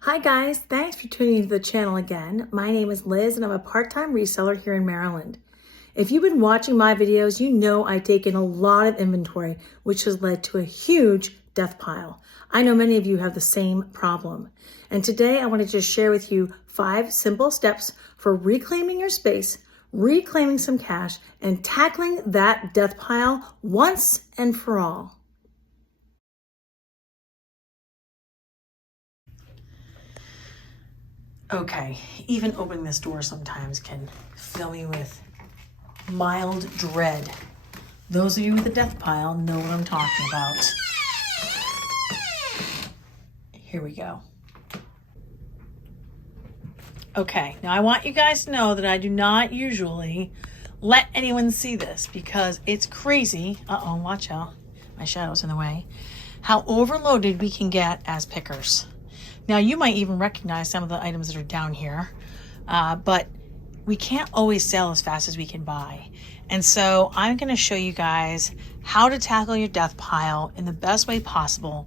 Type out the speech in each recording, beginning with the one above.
Hi guys, thanks for tuning into the channel again. My name is Liz and I'm a part-time reseller here in Maryland. If you've been watching my videos, you know I take in a lot of inventory, which has led to a huge death pile. I know many of you have the same problem. And today I want to just share with you 5 simple steps for reclaiming your space, reclaiming some cash, and tackling that death pile once and for all. Okay, even opening this door sometimes can fill me with mild dread. Those of you with a death pile know what I'm talking about. Here we go. Okay, now I want you guys to know that I do not usually let anyone see this because it's crazy. Uh-oh, watch out. My shadow's in the way. How overloaded we can get as pickers. Now, you might even recognize some of the items that are down here, but we can't always sell as fast as we can buy. And so I'm going to show you guys how to tackle your death pile in the best way possible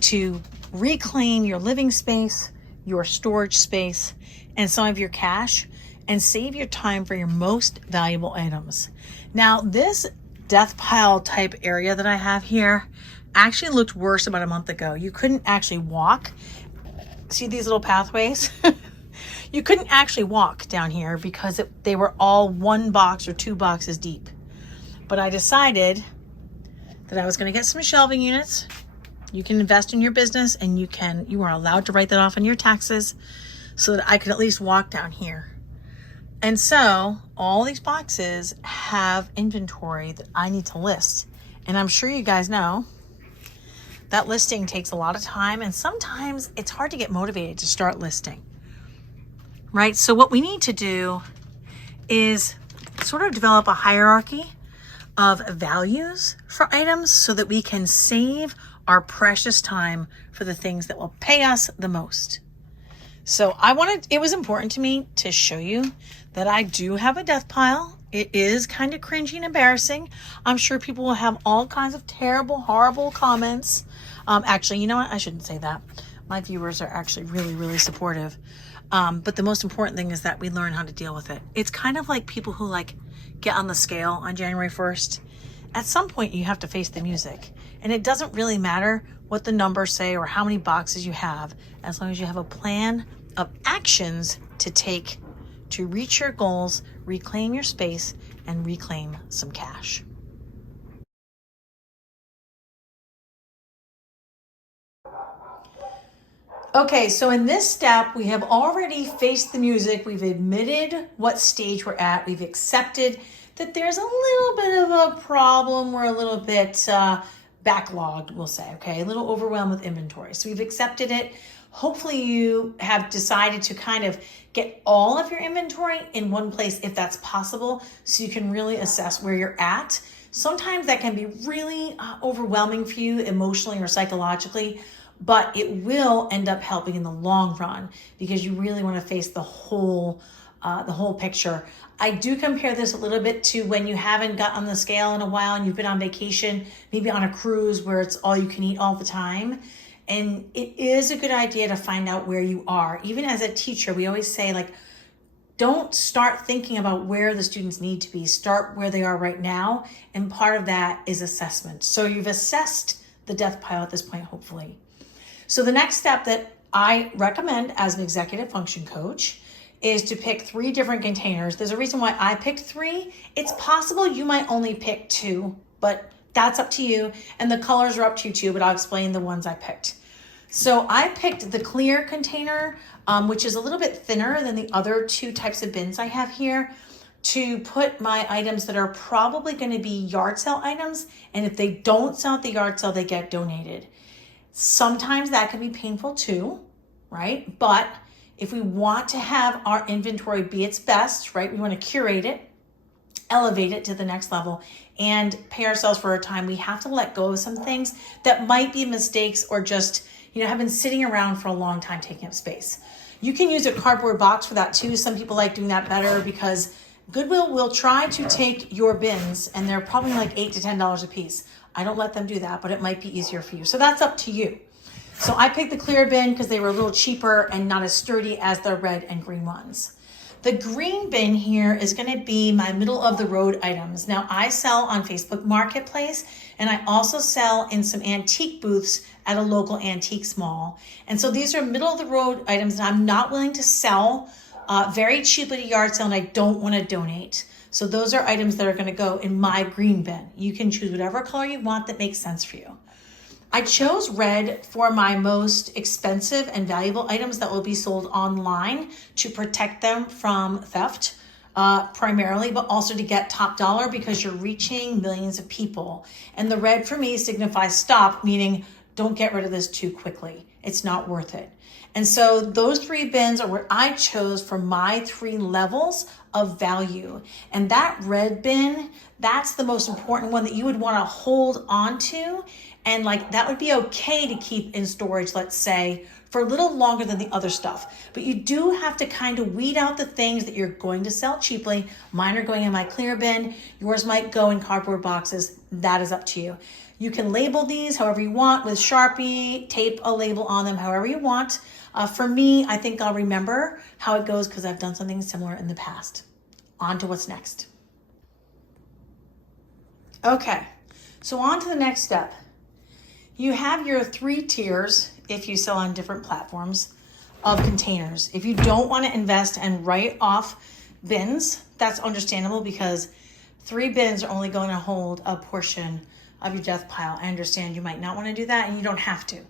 to reclaim your living space, your storage space, and some of your cash, and save your time for your most valuable items. Now, this death pile type area that I have here actually looked worse about a month ago. You couldn't actually walk. See these little pathways? You couldn't actually walk down here because they were all 1 box or 2 boxes deep. But I decided that I was going to get some shelving units. You can invest in your business and you are allowed to write that off on your taxes so that I could at least walk down here. And so all these boxes have inventory that I need to list. And I'm sure you guys know that listing takes a lot of time, and sometimes it's hard to get motivated to start listing, right? So what we need to do is sort of develop a hierarchy of values for items so that we can save our precious time for the things that will pay us the most. So it was important to me to show you that I do have a death pile. It is kind of cringy and embarrassing. I'm sure people will have all kinds of terrible, horrible comments. Actually, you know what? I shouldn't say that. My viewers are actually really, really supportive. But the most important thing is that we learn how to deal with it. It's kind of like people who get on the scale on January 1st. At some point, you have to face the music. And it doesn't really matter what the numbers say or how many boxes you have, as long as you have a plan of actions to take to reach your goals, reclaim your space, and reclaim some cash. Okay, so in this step, we have already faced the music. We've admitted what stage we're at. We've accepted that there's a little bit of a problem. We're a little bit backlogged, we'll say, okay? A little overwhelmed with inventory. So we've accepted it. Hopefully you have decided to kind of get all of your inventory in one place if that's possible, so you can really assess where you're at. Sometimes that can be really overwhelming for you emotionally or psychologically, but it will end up helping in the long run because you really want to face the whole picture. I do compare this a little bit to when you haven't got on the scale in a while and you've been on vacation, maybe on a cruise where it's all you can eat all the time. And it is a good idea to find out where you are. Even as a teacher, we always say, don't start thinking about where the students need to be. Start where they are right now. And part of that is assessment. So you've assessed the death pile at this point, hopefully. So the next step that I recommend as an executive function coach is to pick 3 different containers. There's a reason why I picked 3. It's possible you might only pick 2, but that's up to you. And the colors are up to you too, but I'll explain the ones I picked. So I picked the clear container, which is a little bit thinner than the other 2 types of bins I have here, to put my items that are probably going to be yard sale items. And if they don't sell at the yard sale, they get donated. Sometimes that can be painful too, right? But if we want to have our inventory be its best, right? We want to curate it, elevate it to the next level, and pay ourselves for our time. We have to let go of some things that might be mistakes or just, have been sitting around for a long time taking up space. You can use a cardboard box for that too. Some people like doing that better because Goodwill will try to take your bins and they're probably $8 to $10 a piece. I don't let them do that, but it might be easier for you. So that's up to you. So I picked the clear bin because they were a little cheaper and not as sturdy as the red and green ones. The green bin here is going to be my middle of the road items. Now I sell on Facebook Marketplace, and I also sell in some antique booths at a local antique mall. And so these are middle of the road items that I'm not willing to sell very cheaply to yard sale, and I don't want to donate. So those are items that are going to go in my green bin. You can choose whatever color you want that makes sense for you. I chose red for my most expensive and valuable items that will be sold online to protect them from theft, primarily, but also to get top dollar because you're reaching millions of people. And the red for me signifies stop, meaning don't get rid of this too quickly. It's not worth it. And so those 3 bins are what I chose for my 3 levels of value. And that red bin, that's the most important one that you would want to hold on to. And like that would be okay to keep in storage, let's say, for a little longer than the other stuff. But you do have to kind of weed out the things that you're going to sell cheaply. Mine are going in my clear bin. Yours might go in cardboard boxes. That is up to you. You can label these however you want with Sharpie, tape a label on them however you want. For me, I think I'll remember how it goes because I've done something similar in the past. On to what's next. Okay, so on to the next step. You have your 3 tiers, if you sell on different platforms, of containers. If you don't want to invest and write off bins, that's understandable because 3 bins are only going to hold a portion of your death pile. I understand you might not want to do that and you don't have to.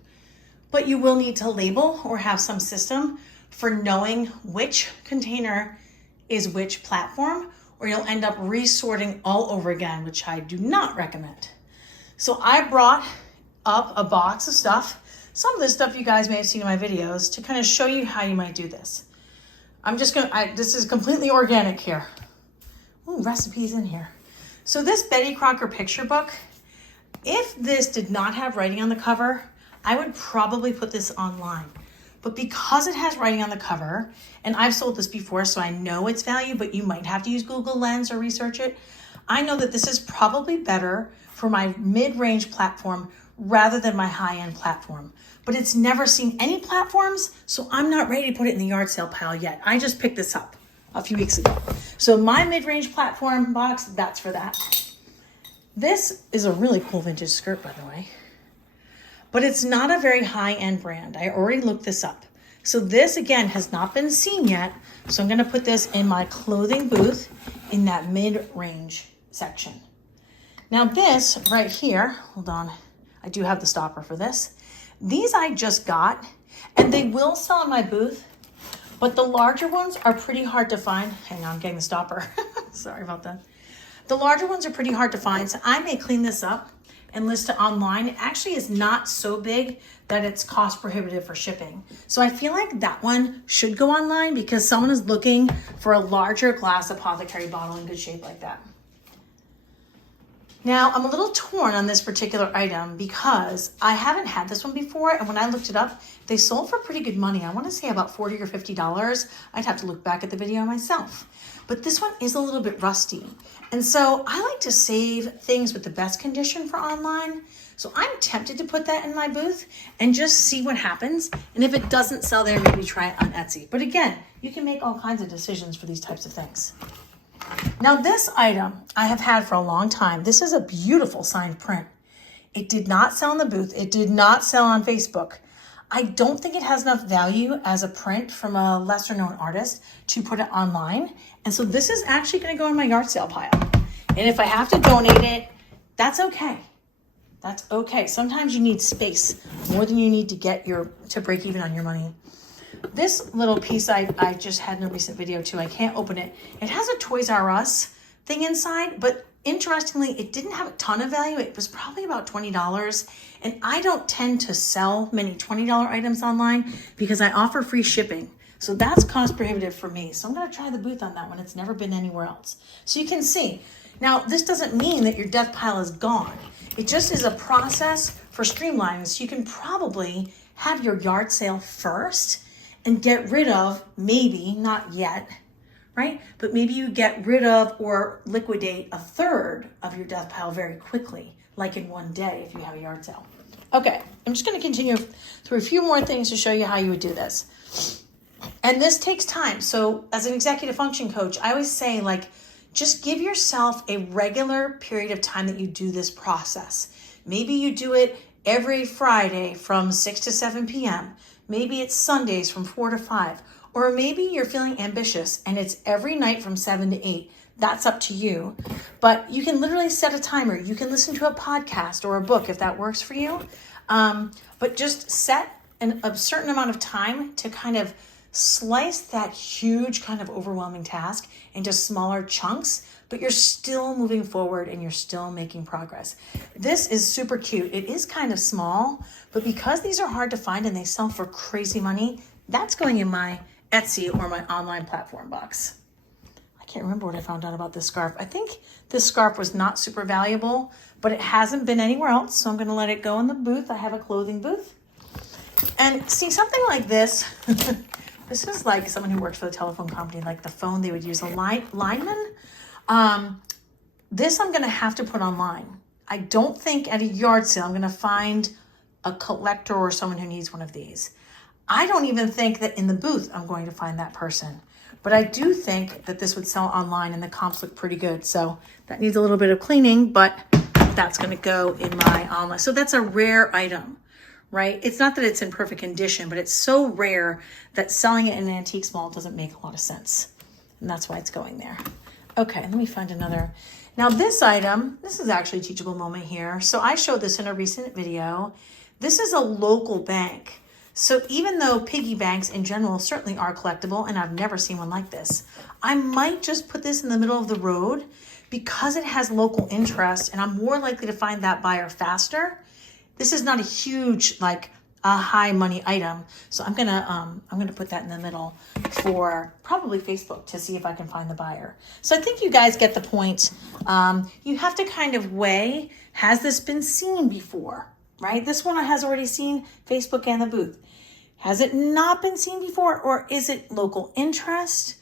But you will need to label or have some system for knowing which container is which platform, or you'll end up resorting all over again, which I do not recommend. So I brought up a box of stuff. Some of this stuff you guys may have seen in my videos to kind of show you how you might do this. This is completely organic here. Ooh, recipes in here. So this Betty Crocker picture book, if this did not have writing on the cover, I would probably put this online. But because it has writing on the cover, and I've sold this before, so I know its value, but you might have to use Google Lens or research it. I know that this is probably better for my mid-range platform rather than my high-end platform. But it's never seen any platforms, so I'm not ready to put it in the yard sale pile yet. I just picked this up a few weeks ago. So my mid-range platform box, that's for that. This is a really cool vintage skirt, by the way. But it's not a very high-end brand. I already looked this up. So this, again, has not been seen yet. So I'm gonna put this in my clothing booth in that mid-range section. Now this right here, hold on. I do have the stopper for this. These I just got, and they will sell in my booth, but the larger ones are pretty hard to find. Hang on, I'm getting the stopper. Sorry about that. The larger ones are pretty hard to find, so I may clean this up and list it online. It actually is not so big that it's cost prohibitive for shipping. So I feel like that one should go online because someone is looking for a larger glass apothecary bottle in good shape like that. Now, I'm a little torn on this particular item because I haven't had this one before, and when I looked it up, they sold for pretty good money. I want to say about $40 or $50. I'd have to look back at the video myself. But this one is a little bit rusty. And so I like to save things with the best condition for online. So I'm tempted to put that in my booth and just see what happens. And if it doesn't sell there, maybe try it on Etsy. But again, you can make all kinds of decisions for these types of things. Now this item I have had for a long time. This is a beautiful signed print. It did not sell in the booth. It did not sell on Facebook. I don't think it has enough value as a print from a lesser known artist to put it online. And so this is actually going to go in my yard sale pile. And if I have to donate it, that's okay. That's okay. Sometimes you need space more than you need to break even on your money. This little piece I just had in a recent video too. I can't open it. It has a Toys R Us thing inside, but interestingly, it didn't have a ton of value. It was probably about $20. And I don't tend to sell many $20 items online because I offer free shipping. So that's cost prohibitive for me. So I'm going to try the booth on that one. It's never been anywhere else. So you can see. Now, this doesn't mean that your death pile is gone. It just is a process for streamlining. So you can probably have your yard sale first and get rid of, maybe, not yet, right? But maybe you get rid of or liquidate a third of your death pile very quickly, like in one day if you have a yard sale. Okay, I'm just going to continue through a few more things to show you how you would do this. And this takes time. So as an executive function coach, I always say, like, just give yourself a regular period of time that you do this process. Maybe you do it every Friday from 6 to 7 p.m. Maybe it's Sundays from 4 to 5. Or maybe you're feeling ambitious and it's every night from 7 to 8. That's up to you. But you can literally set a timer. You can listen to a podcast or a book if that works for you. But just set a certain amount of time to kind of slice that huge kind of overwhelming task into smaller chunks, but you're still moving forward and you're still making progress. This is super cute. It is kind of small, but because these are hard to find and they sell for crazy money, that's going in my Etsy or my online platform box. I can't remember what I found out about this scarf. I think this scarf was not super valuable, but it hasn't been anywhere else, so I'm going to let it go in the booth. I have a clothing booth. And see, something like this, this is like someone who worked for the telephone company, like the phone they would use, a lineman. This I'm going to have to put online. I don't think at a yard sale I'm going to find a collector or someone who needs one of these. I don't even think that in the booth I'm going to find that person. But I do think that this would sell online and the comps look pretty good. So that needs a little bit of cleaning, but that's going to go in my online. So that's a rare item, right? It's not that it's in perfect condition, but it's so rare that selling it in an antique mall doesn't make a lot of sense. And that's why it's going there. Okay, let me find another. Now this item, this is actually a teachable moment here. So I showed this in a recent video. This is a local bank. So even though piggy banks in general certainly are collectible, and I've never seen one like this, I might just put this in the middle of the road because it has local interest and I'm more likely to find that buyer faster. This is not a huge, like a high money item. So I'm gonna put that in the middle for probably Facebook to see if I can find the buyer. So I think you guys get the point. You have to kind of weigh, has this been seen before, right? This one has already seen Facebook and the booth. Has it not been seen before, or is it local interest?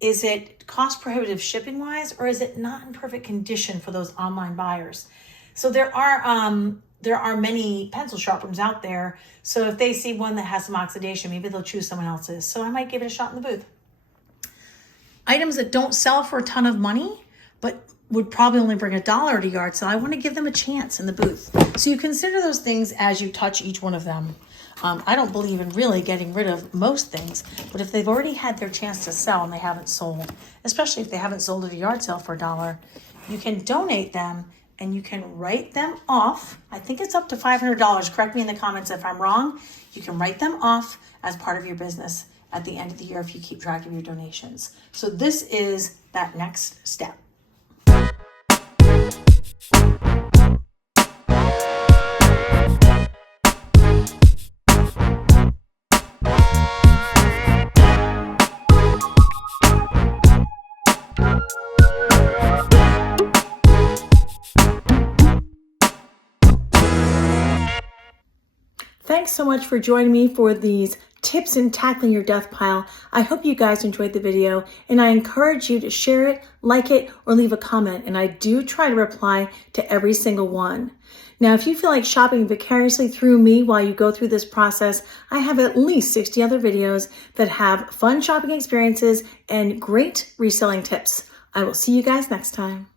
Is it cost prohibitive shipping wise, or is it not in perfect condition for those online buyers? So there are many pencil sharpeners out there. So if they see one that has some oxidation, maybe they'll choose someone else's. So I might give it a shot in the booth. Items that don't sell for a ton of money, but would probably only bring $1 at a yard sale, I want to give them a chance in the booth. So you consider those things as you touch each one of them. I don't believe in really getting rid of most things, but if they've already had their chance to sell and they haven't sold, especially if they haven't sold at a yard sale for $1, you can donate them and you can write them off. I think it's up to $500. Correct me in the comments if I'm wrong. You can write them off as part of your business at the end of the year if you keep track of your donations. So this is that next step. Thanks so much for joining me for these tips in tackling your death pile. I hope you guys enjoyed the video, and I encourage you to share it, like it, or leave a comment. And I do try to reply to every single one. Now, if you feel like shopping vicariously through me while you go through this process, I have at least 60 other videos that have fun shopping experiences and great reselling tips. I will see you guys next time.